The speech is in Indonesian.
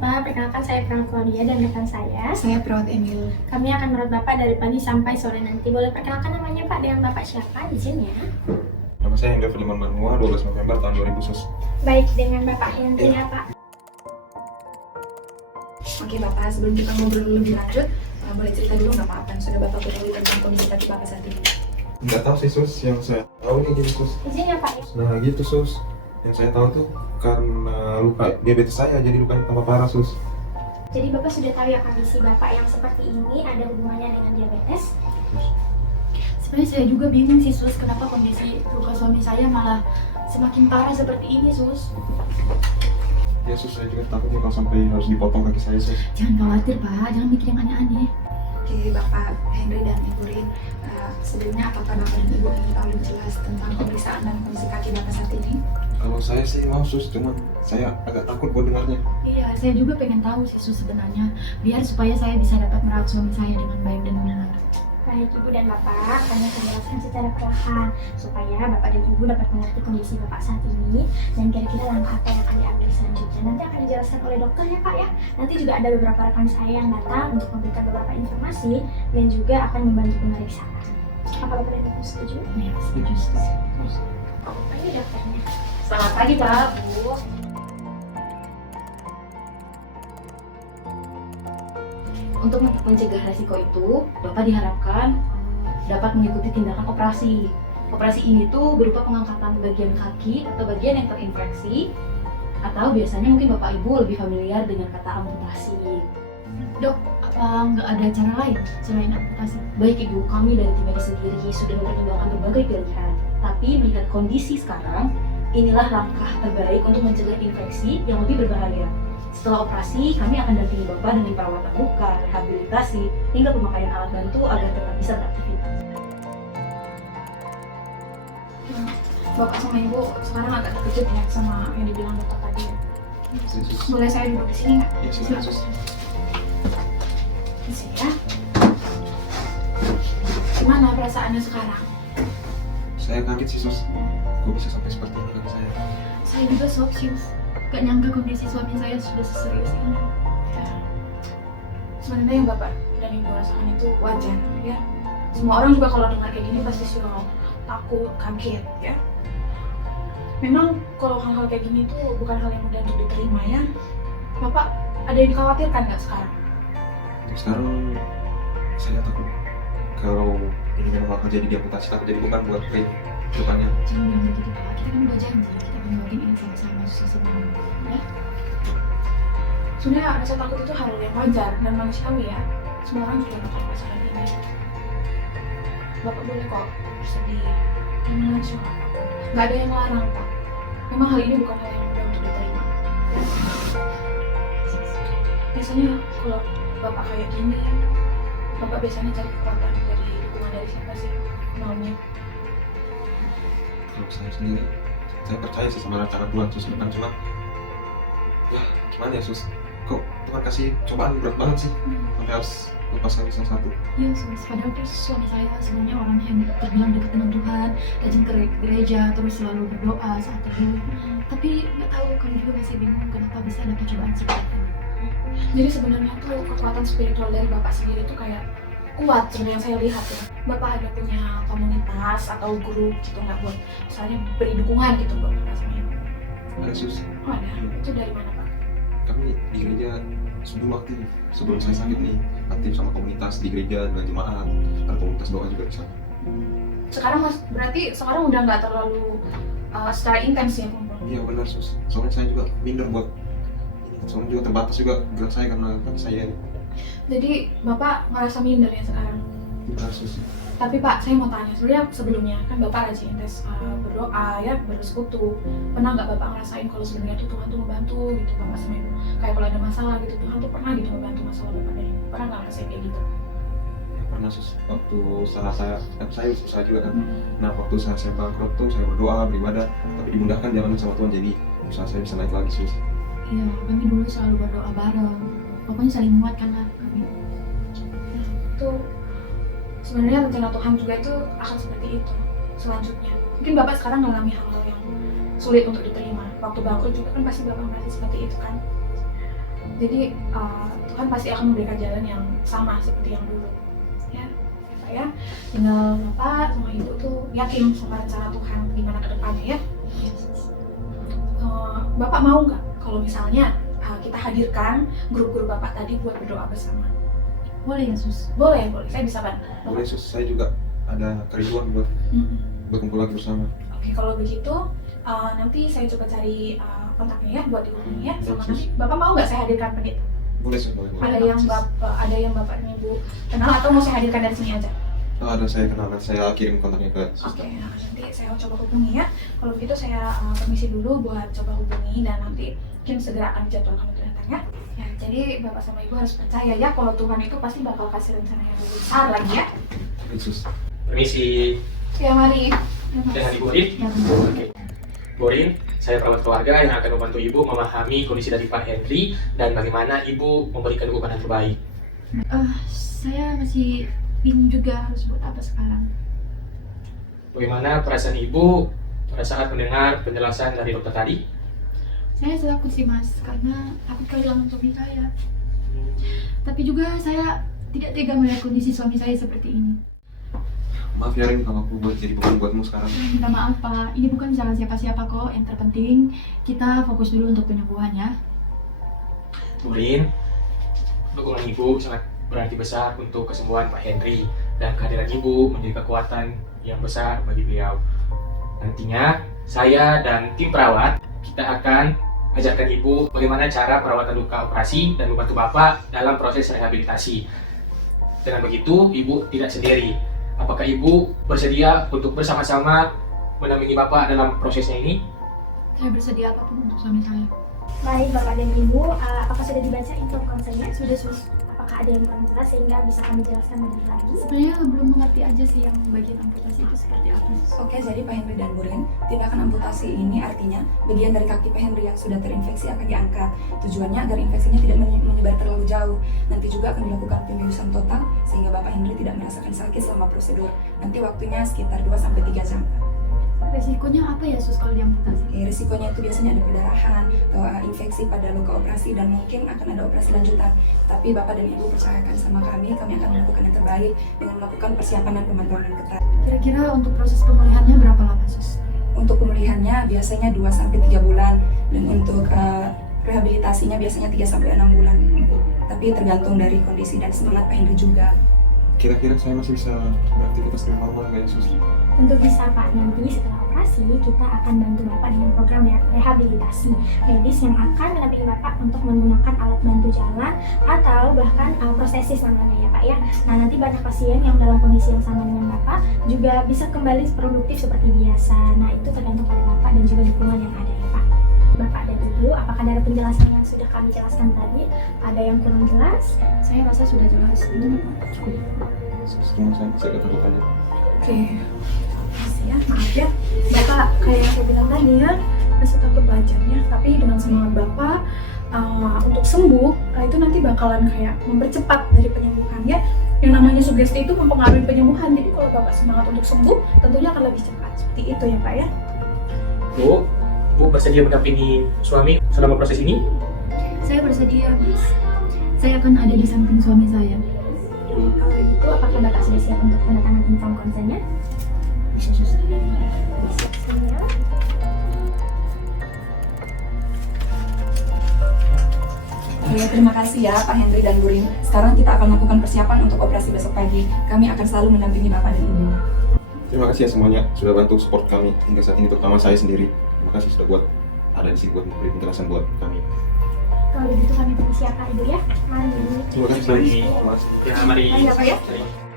Bapak, perkenalkan saya Perawat Claudia dan rekan saya. Saya Perawat Emil. Kami akan merawat Bapak dari pagi sampai sore nanti. Boleh perkenalkan namanya Pak dengan Bapak siapa izinnya? Nama saya Hendra Filiman Manua, 12 November tahun 2000 sus. Baik, dengan Bapak Hendri ya Pak. Oke Bapak, sebelum kita ngobrol lebih lanjut, boleh cerita dulu nggak Pak apa yang sudah Bapak ketahui tentang kondisi kaki Bapak saat ini? Nggak tahu sih sus, yang saya tahu nih gini sus. Izinnya Pak. Nah gitu sus, yang saya tahu tuh karena luka diabetes saya, jadi lukanya tambah parah sus. Jadi Bapak sudah tahu ya kondisi Bapak yang seperti ini ada hubungannya dengan diabetes? Sebenarnya saya juga bingung sih Sus, kenapa kondisi luka suami saya malah semakin parah seperti ini Sus. Ya sus, saya juga takutnya kalau sampai harus dipotong kaki saya sus. Jangan khawatir Pak, jangan mikir yang aneh-aneh. Oke Bapak Henry dan Ibu Rin, sebelumnya apakah Bapak dan Ibu ingin tahu lebih jelas tentang pemeriksaan dan kondisi kaki Bapak saat ini? Kalau saya sih mau sus, cuman saya agak takut buat dengarnya. Iya, saya juga pengen tahu sih Sus sebenarnya, biar supaya saya bisa dapat merawat suami saya dengan baik dan benar. Baik Ibu dan Bapak, kami akan jelaskan secara perlahan supaya Bapak dan Ibu dapat mengerti kondisi Bapak saat ini dan kira-kira langkah apa yang akan diambil selanjutnya. Nanti akan dijelaskan oleh dokter ya Pak ya. Nanti juga ada beberapa rekan saya yang datang untuk memberikan beberapa informasi dan juga akan membantu pemeriksaan. Apa Bapak dan Ibu setuju? Iya, setuju Sus. Ini dokternya. Selamat pagi Pak, Bu. Untuk mencegah resiko itu, Bapak diharapkan dapat mengikuti tindakan operasi. Operasi ini tuh berupa pengangkatan bagian kaki atau bagian yang terinfeksi, atau biasanya mungkin Bapak Ibu lebih familiar dengan kata amputasi. Dok, apa nggak ada cara lain selain amputasi? Baik Ibu, kami dari tim medis sendiri sudah mempertimbangkan berbagai pilihan. Tapi melihat kondisi sekarang, inilah langkah terbaik untuk mencegah infeksi yang lebih berbahaya. Setelah operasi, kami akan dampingi Bapak dengan perawatan luka, rehabilitasi, hingga pemakaian alat bantu agar tetap bisa beraktivitas. Bapak sama Ibu sekarang agak terkejut ya sama yang dibilang dokter tadi. Sus. Boleh saya duduk di sini nggak? Ya silakan sus. Di sini ya. Gimana perasaannya sekarang? Saya kaget sih sus, kok bisa sampai seperti ini kaki saya. Saya juga shock sih. Gak nyangka kondisi suami saya sudah seserius ini. Ya. Sebenarnya yang Bapak dan Ibu rasakan itu wajar ya. Semua orang juga kalau dengar kayak gini pasti suka takut, kaget ya. Memang kalau hal-hal kayak gini tuh bukan hal yang mudah untuk diterima ya. Bapak ada yang dikhawatirkan nggak sekarang? Untuk sekarang saya takut kalau ini memang akan jadi diamputasi, takut jadi beban buat depannya. Jangan bilang begitu Pak, kita kan udah janji kita akan ngelakuin ini sama-sama sebelum ya. Sebenarnya rasa takut itu hal yang wajar dan manusiawi ya. Semua orang juga bakal merasakan ini. Bapak boleh kok bersedih, menangis nggak apa-apa. Nggak ada yang larang Pak. Memang hal ini bukan hal yang mudah untuk diterima. Biasanya kalau Bapak kayak gini, Bapak biasanya cari kekuatan dari dukungan dari siapa sih maunya? Kalau saya sendiri, saya percaya sih sama rancangan Tuhan sus, bukan cuma ya gimana ya sus, kok Tuhan kasih cobaan berat banget sih sampai harus lepaskan salah satu. Iya Sus, padahal tuh suami saya sebenarnya orangnya yang terbilang dekat dengan Tuhan, rajin ke gereja, terus selalu berdoa saat teduh. Tapi nggak tahu, kami juga masih bingung kenapa bisa dapat cobaan seperti ini. Jadi sebenarnya tuh kekuatan spiritual dari Bapak sendiri tuh kayak kuat sebenarnya yang saya lihat ya. Bapak ada punya komunitas atau grup gitu nggak buat misalnya beri dukungan gitu buat Bapak sama Ibu? Ada sus, Oh ada, itu dari mana Pak? kami di gereja sebelum aktif, sebelum saya sakit nih aktif sama komunitas di gereja dengan jemaat, ada komunitas doa juga di sana. Sekarang Mas, berarti sekarang udah nggak terlalu secara intens ya kumpul? Iya benar sus, soalnya saya juga minder buat ini, soalnya juga terbatas juga gerak saya karena kan saya Jadi Bapak ngerasa minder ya sekarang? benar sus. Tapi Pak, saya mau tanya, sebenarnya sebelumnya kan Bapak rajin intens berdoa ya, bersekutu. Pernah nggak Bapak ngerasain kalau sebenarnya tuh Tuhan tuh membantu gitu Bapak sama Ibu? Kayak kalau ada masalah gitu, Tuhan tuh pernah gitu membantu masalah Bapak dan Ibu. Pernah nggak ngerasain kayak gitu? Ya, pernah sus, waktu setelah saya usaha juga kan. Nah waktu saya bangkrut tuh saya berdoa, beribadah, tapi dimudahkan jalannya sama Tuhan, jadi usaha saya bisa naik lagi sus. Iya, kami dulu selalu berdoa bareng. Pokoknya saling menguatkan lah kami. Itu sebenarnya rencana Tuhan juga itu akan seperti itu selanjutnya. Mungkin Bapak sekarang mengalami hal-hal yang sulit untuk diterima. Waktu bangkrut juga kan pasti Bapak merasa seperti itu kan. Jadi Tuhan pasti akan memberikan jalan yang sama seperti yang dulu. Ya, Pak ya. Tinggal Bapak sama Ibu tuh yakin sama rencana Tuhan gimana ke depannya ya. Bapak mau nggak kalau misalnya kita hadirkan grup-grup Bapak tadi buat berdoa bersama? Boleh ya sus? Boleh, saya bisa bantu. Boleh sus, saya juga ada kerinduan buat berkumpul lagi bersama. Oke, kalau begitu nanti saya coba cari kontaknya ya buat dihubungi ya. Sama nanti Bapak mau nggak saya hadirkan pendeta? Boleh sus, boleh. Ada yang Bapak dan Ibu kenal atau mau saya hadirkan dari sini aja? Ada saya kenal, saya kirim kontaknya ke sus. Oke, nah, nanti saya coba hubungi ya. Kalau begitu saya permisi dulu buat coba hubungi dan nanti mungkin segera akan dijadwalkan untuk datang ya. Ya, jadi Bapak sama Ibu harus percaya ya kalau Tuhan itu pasti bakal kasih rencana yang lebih besar lagi ya. Sus. Permisi Ya, mari. dengan Ibu Rin. Oke. Bu Rin, saya perawat keluarga yang akan membantu Ibu memahami kondisi dari Pak Henry dan bagaimana Ibu memberikan dukungan yang terbaik. Saya masih bingung juga harus buat apa sekarang. Bagaimana perasaan Ibu pada saat mendengar penjelasan dari dokter tadi? Saya takut sih mas, karena takut kehilangan suami saya. Tapi juga saya tidak tega melihat kondisi suami saya seperti ini. Maaf ya Rin kalau aku buat jadi beban buatmu sekarang. Minta maaf Pak, ini bukan salah siapa-siapa kok. Yang terpenting kita fokus dulu untuk penyembuhan ya. Bu Rin, dukungan Ibu sangat berarti besar untuk kesembuhan Pak Henry dan kehadiran Ibu menjadi kekuatan yang besar bagi beliau. Nantinya saya dan tim perawat kita akan ajarkan Ibu bagaimana cara perawatan luka operasi dan membantu Bapak dalam proses rehabilitasi. Dengan begitu Ibu tidak sendiri. Apakah Ibu bersedia untuk bersama-sama mendampingi Bapak dalam prosesnya ini? Saya bersedia apapun untuk suami saya. Baik Bapak dan Ibu, apakah sudah dibaca info konsennya? Sudah sus. Apakah ada yang kurang jelas sehingga bisa kami jelaskan lebih lagi? Sebenarnya belum mengerti aja sih yang bagian amputasi itu seperti apa. Oke, jadi Pak Henry dan Bu Rin, tindakan amputasi ini artinya bagian dari kaki Pak Henry yang sudah terinfeksi akan diangkat. Tujuannya agar infeksinya tidak menyebar terlalu jauh. Nanti juga akan dilakukan pembiusan total sehingga Bapak Henry tidak merasakan sakit selama prosedur. Nanti waktunya sekitar 2-3 jam. Resikonya apa ya sus kalau diamputasi? Risikonya itu biasanya ada perdarahan, infeksi pada luka operasi dan mungkin akan ada operasi lanjutan. Tapi Bapak dan Ibu percayakan sama kami akan melakukan yang terbaik dengan melakukan persiapan dan pemantauan yang ketat. Kira-kira untuk proses pemulihannya berapa lama sus? Untuk pemulihannya biasanya 2-3 bulan dan untuk rehabilitasinya biasanya 3-6 bulan. Tapi tergantung dari kondisi dan semangat Pak Henry juga. Kira-kira saya masih bisa beraktivitas dengan normal nggak ya sus? Tentu bisa Pak, nanti setelah operasi kita akan bantu Bapak dengan program rehabilitasi medis yang akan menampingi Bapak untuk menggunakan alat bantu jalan atau bahkan prostesis namanya ya Pak ya. Nah nanti banyak pasien yang dalam kondisi yang sama dengan Bapak juga bisa kembali produktif seperti biasa. Nah itu tergantung pada Bapak dan juga dukungan yang ada ya Pak. Bapak dan Ibu, apakah dari penjelasan yang sudah kami jelaskan tadi ada yang kurang jelas? Saya rasa sudah jelas. Ini cukup. Sekarang saya ketemu aja. Oke. Makasih ya, maaf ya. Bapak kayak yang saya bilang tadi ya, masih takut belajarnya, tapi dengan semangat Bapak untuk sembuh, itu nanti bakalan kayak mempercepat dari penyembuhan ya. Yang namanya sugesti itu mempengaruhi penyembuhan. Jadi kalau Bapak semangat untuk sembuh, tentunya akan lebih cepat. Seperti itu ya Pak ya. Bu bersedia mendampingi suami selama proses ini? Saya bersedia mas. Saya akan ada di samping suami saya. Kalau begitu, apakah Bapak sudah siap untuk tanda tangan inform konsennya? Bisa sus. Siap semua. Oke, terima kasih ya Pak Henry dan Bu Rin. Sekarang kita akan melakukan persiapan untuk operasi besok pagi. Kami akan selalu mendampingi Bapak dan Ibu. Terima kasih ya semuanya sudah bantu support kami hingga saat ini, terutama saya sendiri. Terima kasih sudah buat ada di sini buat memberi penjelasan buat kami. Kalau begitu kami persiapkan Ibu ya. Mari. Terima kasih. Mari. Mas. Ya, mari. Mari ya Pak ya. Mari.